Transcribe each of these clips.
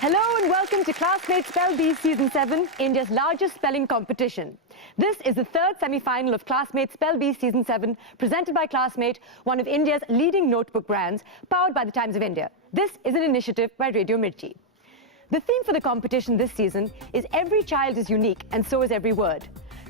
Hello and welcome to Classmate Spell Bee Season 7, India's largest spelling competition. This is the third semi-final of Classmate Spell Bee Season 7, presented by Classmate, one of India's leading notebook brands, powered by the Times of India. This is an initiative by Radio Mirchi. The theme for the competition this season is every child is unique and so is every word.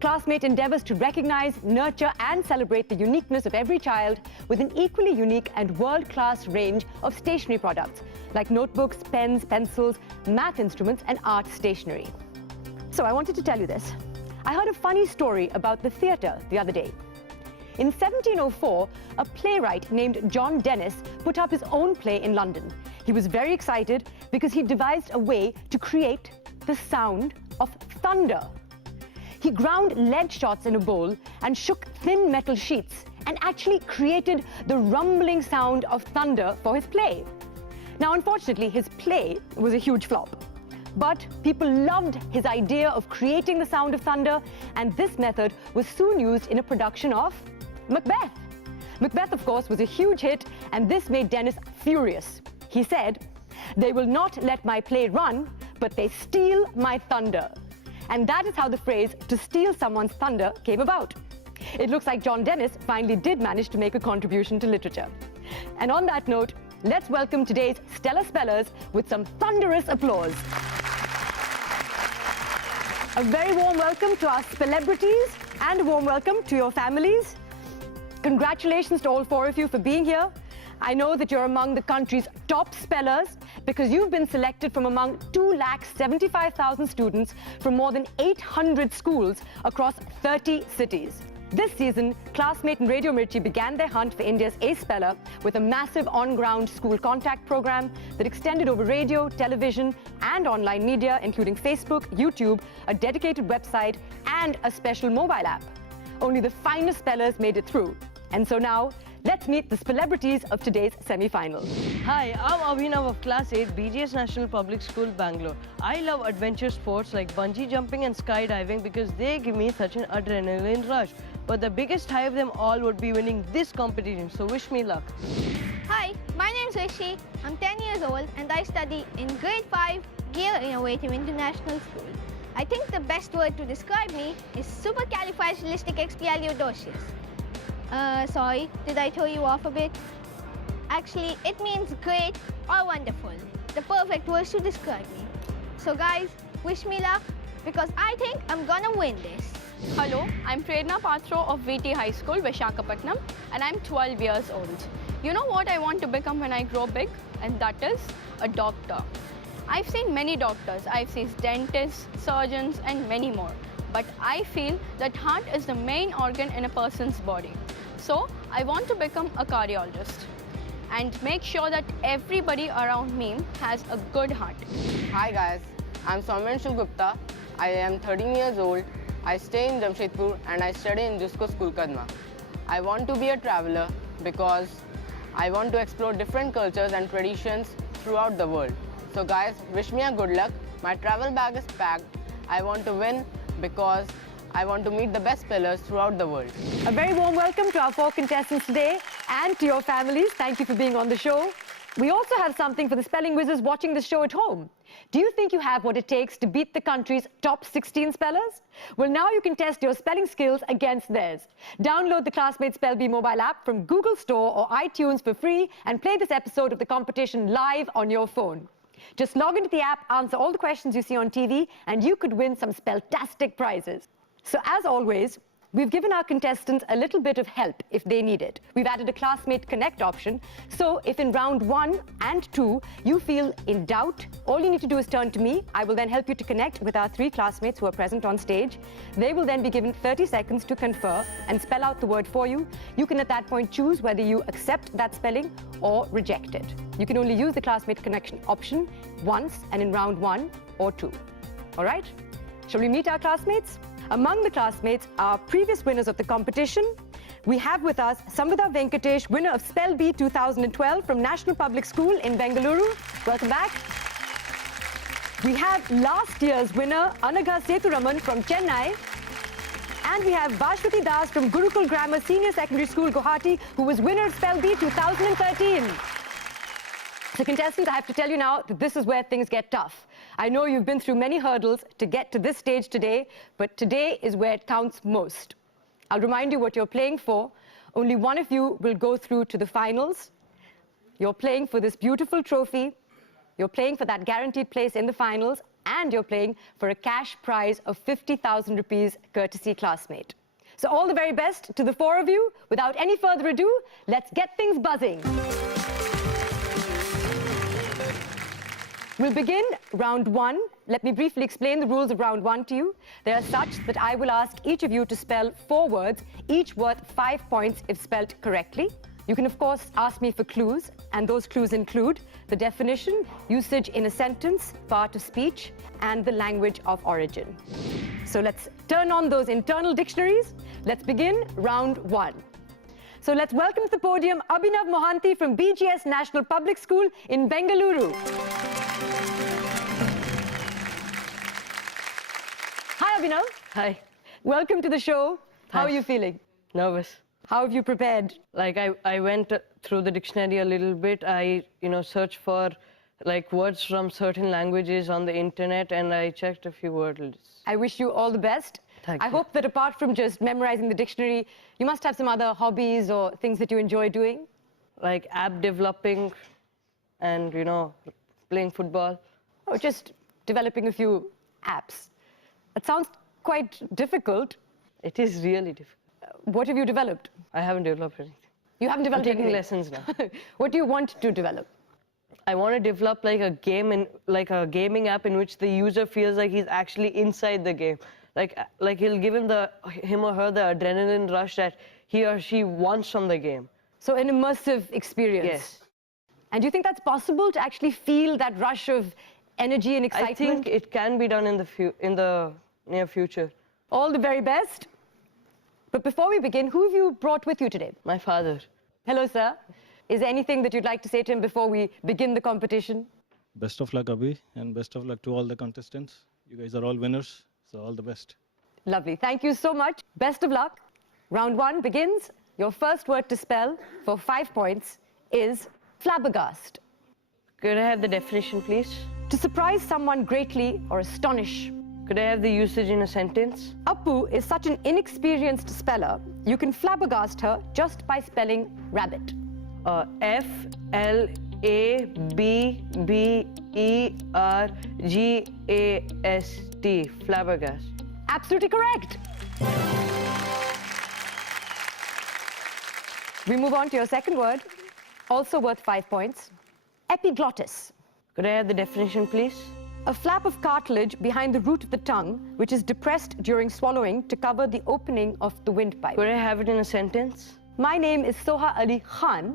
Classmate endeavours to recognise, nurture and celebrate the uniqueness of every child with an equally unique and world-class range of stationery products like notebooks, pens, pencils, math instruments and art stationery. So I wanted to tell you this. I heard a funny story about the theatre the other day. In 1704, a playwright named John Dennis put up his own play in London. He was very excited because he devised a way to create the sound of thunder. He ground lead shots in a bowl and shook thin metal sheets and actually created the rumbling sound of thunder for his play. Now, unfortunately, his play was a huge flop. But people loved his idea of creating the sound of thunder, and this method was soon used in a production of Macbeth. Macbeth, of course, was a huge hit, and this made Dennis furious. He said, "They will not let my play run, but they steal my thunder." And that is how the phrase, "to steal someone's thunder," came about. It looks like John Dennis finally did manage to make a contribution to literature. And on that note, let's welcome today's stellar spellers with some thunderous applause. A very warm welcome to our celebrities and a warm welcome to your families. Congratulations to all four of you for being here. I know that you're among the country's top spellers because you've been selected from among 2,75,000 students from more than 800 schools across 30 cities. This season, Classmate and Radio Mirchi began their hunt for India's ace speller with a massive on-ground school contact program that extended over radio, television and online media, including Facebook, YouTube, a dedicated website and a special mobile app. Only the finest spellers made it through. And so now, let's meet the celebrities of today's semi-final. Hi, I'm Abhinav of Class 8, BGS National Public School, Bangalore. I love adventure sports like bungee jumping and skydiving because they give me such an adrenaline rush. But the biggest high of them all would be winning this competition, so wish me luck. Hi, my name is Mirchi. I'm 10 years old and I study in grade 5, Gear Innovative International School. I think the best word to describe me is supercalifragilisticexpialidocious. Sorry, did I throw you off a bit? Actually, it means great or wonderful. The perfect words to describe me. So guys, wish me luck because I think I'm gonna win this. Hello, I'm Prerna Patro of VT High School, Vishakhapatnam, and I'm 12 years old. You know what I want to become when I grow big? And that is a doctor. I've seen many doctors. I've seen dentists, surgeons, and many more. But I feel that heart is the main organ in a person's body. So I want to become a cardiologist and make sure that everybody around me has a good heart. Hi guys, I'm Soumyanshu Gupta. I am 13 years old. I stay in Jamshedpur and I study in Jusco School Kadma. I want to be a traveler because I want to explore different cultures and traditions throughout the world. So guys, wish me a good luck. My travel bag is packed. I want to win because I want to meet the best spellers throughout the world. A very warm welcome to our four contestants today and to your families. Thank you for being on the show. We also have something for the spelling whizzes watching the show at home. Do you think you have what it takes to beat the country's top 16 spellers? Well, now you can test your spelling skills against theirs. Download the Classmate Spell Bee mobile app from Google Store or iTunes for free and play this episode of the competition live on your phone. Just log into the app, answer all the questions you see on TV, and you could win some spelltastic prizes. So as always, we've given our contestants a little bit of help if they need it. We've added a Classmate Connect option, so if in round 1 and 2 you feel in doubt, all you need to do is turn to me. I will then help you to connect with our 3 classmates who are present on stage. They will then be given 30 seconds to confer and spell out the word for you. You can at that point choose whether you accept that spelling or reject it. You can only use the Classmate Connection option once and in round 1 or 2. All right? Shall we meet our classmates? Among the classmates are previous winners of the competition, We have with us Samvida Venkatesh, winner of Spell Bee 2012 from National Public School in Bengaluru. Welcome back. We have last year's winner, Anagha Sethuraman from Chennai. And we have Vashwati Das from Gurukul Grammar Senior Secondary School, Guwahati, who was winner of Spell Bee 2013. So contestants, I have to tell you now that this is where things get tough. I know you've been through many hurdles to get to this stage today, but today is where it counts most. I'll remind you what you're playing for. Only one of you will go through to the finals. You're playing for this beautiful trophy. You're playing for that guaranteed place in the finals, and you're playing for a cash prize of 50,000 rupees courtesy Classmate. So all the very best to the four of you. Without any further ado, let's get things buzzing. We'll begin round one. Let me briefly explain the rules of round one to you. They are such that I will ask each of you to spell 4 words, each worth 5 points if spelled correctly. You can, of course, ask me for clues, and those clues include the definition, usage in a sentence, part of speech, and the language of origin. So let's turn on those internal dictionaries. Let's begin round one. So let's welcome to the podium Abhinav Mohanty from BGS National Public School in Bengaluru. Hi, Abhinav. Hi. Welcome to the show. How are Thanks. you feeling? Nervous. How have you prepared? Like I went through the dictionary a little bit. I searched for like words from certain languages on the internet, and I checked a few words. I wish you all the best. Thank I you. hope that apart from just memorizing the dictionary, you must have some other hobbies or things that you enjoy doing. Like app developing, and playing football. Or just developing a few apps. That sounds quite difficult. It is really difficult. What have you developed? I haven't developed anything. You haven't I'm developed taking anything. lessons now. What do you want to develop? I want to develop like a gaming app in which the user feels like he's actually inside the game. Like he'll give him or her the adrenaline rush that he or she wants from the game. So an immersive experience. Yes. And do you think that's possible to actually feel that rush of energy and excitement? I think it can be done in the near future. All the very best. But before we begin, who have you brought with you today? My father. Hello, sir. Is there anything that you'd like to say to him before we begin the competition? Best of luck, Abhi, and best of luck to all the contestants. You guys are all winners, so all the best. Lovely. Thank you so much. Best of luck. Round one begins. Your first word to spell for 5 points is flabbergast. Could I have the definition, please? To surprise someone greatly or astonish. Could I have the usage in a sentence? Appu is such an inexperienced speller, you can flabbergast her just by spelling rabbit. F-L-A-B-B-E-R-G-A-S-T. Flabbergast. Absolutely correct. We move on to your second word, also worth 5 points. Epiglottis. Could I have the definition, please? A flap of cartilage behind the root of the tongue, which is depressed during swallowing to cover the opening of the windpipe. Could I have it in a sentence? My name is Soha Ali Khan,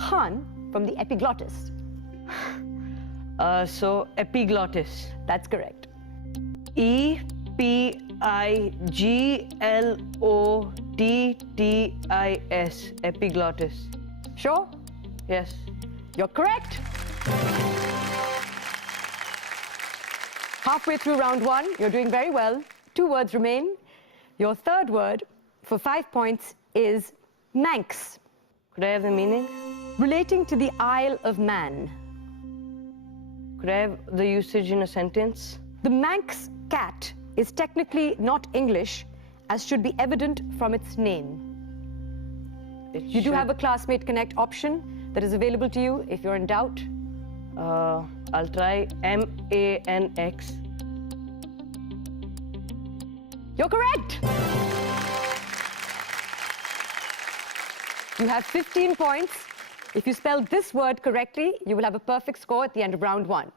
Khan from the epiglottis. So, epiglottis. That's correct. E-P-I-G-L-O-T-T-I-S. Epiglottis. Sure? Yes. You're correct. Halfway through round one, you're doing very well. 2 words remain. Your third word for 5 points is Manx, Could I have the meaning? relating to the Isle of Man. Could I have the usage in a sentence? The Manx cat is technically not English, as should be evident from its name. You do have a Classmate Connect option that is available to you if you're in doubt. I'll try M-A-N-X. You're correct. You have 15 points. If you spell this word correctly, you will have a perfect score at the end of round one.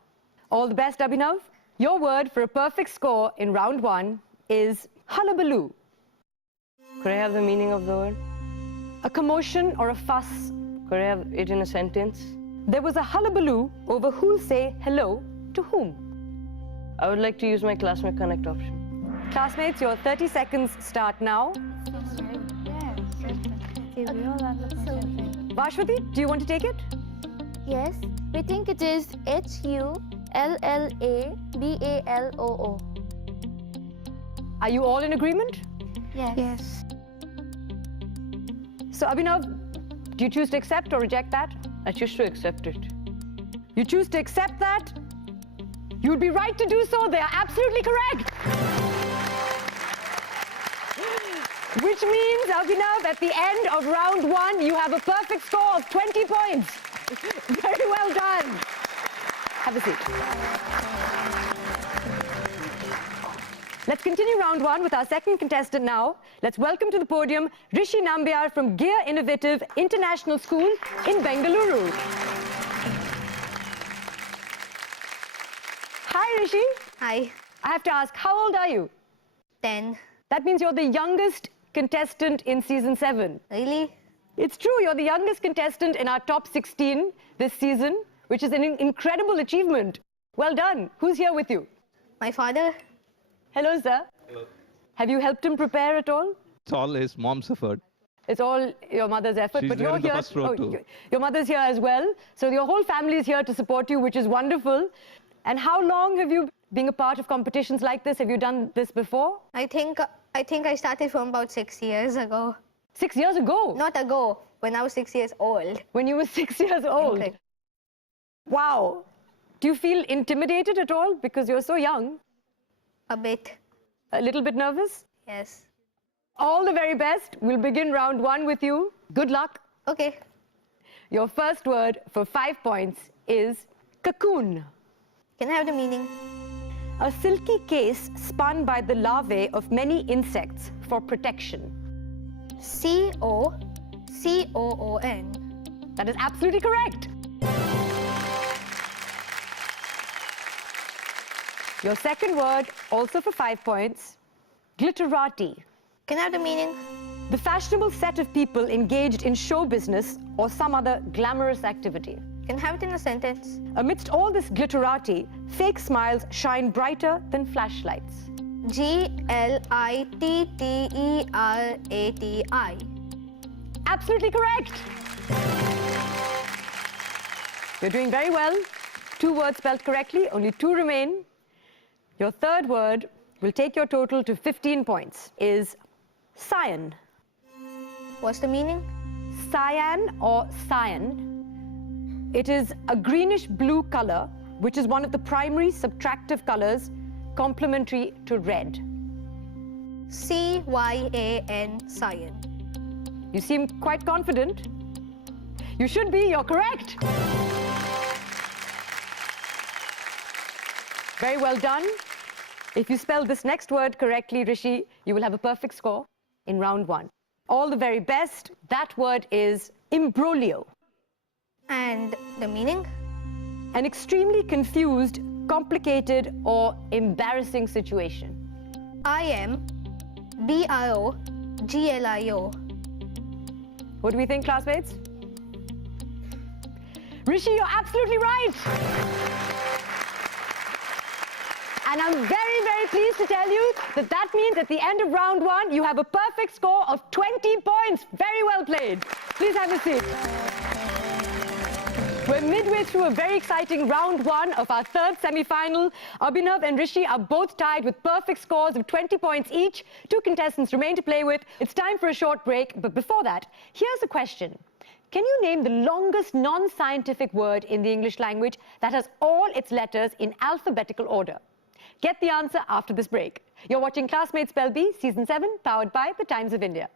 All the best, Abhinav. Your word for a perfect score in round one is hullabaloo. Could I have the meaning of the word? A commotion or a fuss. Could I have it in a sentence? There was a hullabaloo over who'll say hello to whom. I would like to use my Classmate Connect option. Classmates, your 30 seconds start now. give you all that. Vashwati, do you want to take it? Yes, we think it is HULLABALOO. Are you all in agreement? Yes. So, Abhinav, do you choose to accept or reject that? I choose to accept it. You choose to accept that? You would be right to do so. They are absolutely correct. Which means, Abhinav, at the end of round 1, you have a perfect score of 20 points. Very well done. Have a seat. Let's continue round 1 with our second contestant now. Let's welcome to the podium Rishi Nambiar from Gear Innovative International School in Bengaluru. Hi, Rishi. Hi. I have to ask, how old are you? 10. That means you're the youngest contestant in season 7. Really? It's true, you're the youngest contestant in our top 16 this season, which is an incredible achievement. Well done. Who's here with you? My father? Hello, sir. Hello. Have you helped him prepare at all? It's all his mom's effort. It's all your mother's effort, She's but there you're in the here. first row too. Your mother's here as well. So your whole family is here to support you, which is wonderful. And how long have you been a part of competitions like this? Have you done this before? I think I started from about 6 years ago. 6 years ago? Not ago, when I was 6 years old. When you were 6 years old? Okay. Wow. Do you feel intimidated at all because you're so young? A bit. A little bit nervous? Yes. All the very best. We'll begin round 1 with you. Good luck. Okay. Your first word for 5 points is cocoon. Can I have the meaning? A silky case spun by the larvae of many insects for protection. COCOON. That is absolutely correct. Your second word, also for 5 points, glitterati. Can I have the meaning? The fashionable set of people engaged in show business or some other glamorous activity. Can I have it in a sentence? Amidst all this glitterati, fake smiles shine brighter than flashlights. GLITTERATI. Absolutely correct. You're doing very well. 2 words spelled correctly, only 2 remain. Your third word will take your total to 15 points, is CYAN. What's the meaning? CYAN or CYAN. It is a greenish-blue color, which is one of the primary subtractive colors complementary to red. CYAN, cyan. You seem quite confident. You should be, you're correct. Very well done. If you spell this next word correctly, Rishi, you will have a perfect score in round 1. All the very best. That word is imbroglio. And the meaning? An extremely confused, complicated, or embarrassing situation. IMBROGLIO. What do we think, classmates? Rishi, you're absolutely right. And I'm very, very pleased to tell you that that means at the end of round 1, you have a perfect score of 20 points. Very well played. Please have a seat. We're midway through a very exciting round 1 of our third semi-final. Abhinav and Rishi are both tied with perfect scores of 20 points each. 2 contestants remain to play with. It's time for a short break, but before that, here's a question. Can you name the longest non-scientific word in the English language that has all its letters in alphabetical order? Get the answer after this break. You're watching Classmate Spell Bee, Season 7, powered by The Times of India.